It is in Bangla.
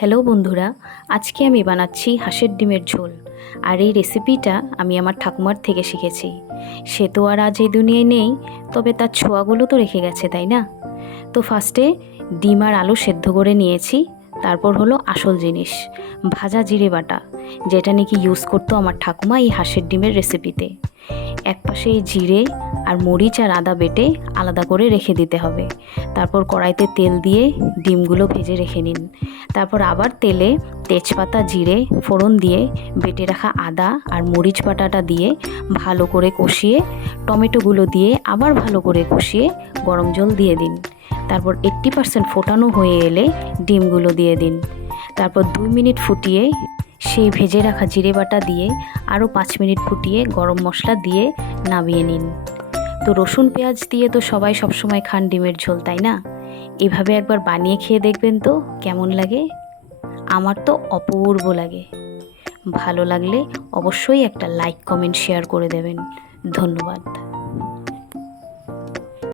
হ্যালো বন্ধুরা, আজকে আমি বানাচ্ছি হাঁসের ডিমের ঝোল। আর এই রেসিপিটা আমি আমার ঠাকুমার থেকে শিখেছি। সে তো আর আজ এই দুনিয়ায় নেই, তবে তার ছোঁয়াগুলো তো রেখে গেছে, তাই না? তো ফার্স্টে ডিম আর আলু সেদ্ধ করে নিয়েছি। তারপর হলো আসল জিনিস, ভাজা জিরে বাটা, যেটা নাকি ইউজ করতো আমার ঠাকুমা এই হাঁসের ডিমের রেসিপিতে। একপাশে এই জিরে আর মরিচ আর আদা বেটে আলাদা করে রেখে দিতে হবে। তারপর কড়াইতে তেল দিয়ে ডিমগুলো ভেজে রেখে নিন। তারপর আবার তেলে তেজপাতা জিরে ফোড়ন দিয়ে বেটে রাখা আদা আর মরিচ বাটাটা দিয়ে ভালো করে কষিয়ে টমেটোগুলো দিয়ে আবার ভালো করে কষিয়ে গরম জল দিয়ে দিন। তারপর 80% ফোটানো হয়ে এলে ডিমগুলো দিয়ে দিন। তারপর 2 মিনিট ফুটিয়ে সেই ভেজে রাখা জিরে বাটা দিয়ে আরও 5 মিনিট ফুটিয়ে গরম মশলা দিয়ে নামিয়ে নিন। তো রসুন পেঁয়াজ দিয়ে তো সবাই সবসময় খান ডিমের ঝোল, তাই না? এভাবে একবার বানিয়ে খেয়ে দেখবেন তো কেমন লাগে। আমার তো অপূর্ব লাগে। ভালো লাগলে অবশ্যই একটা লাইক কমেন্ট শেয়ার করে দেবেন। ধন্যবাদ।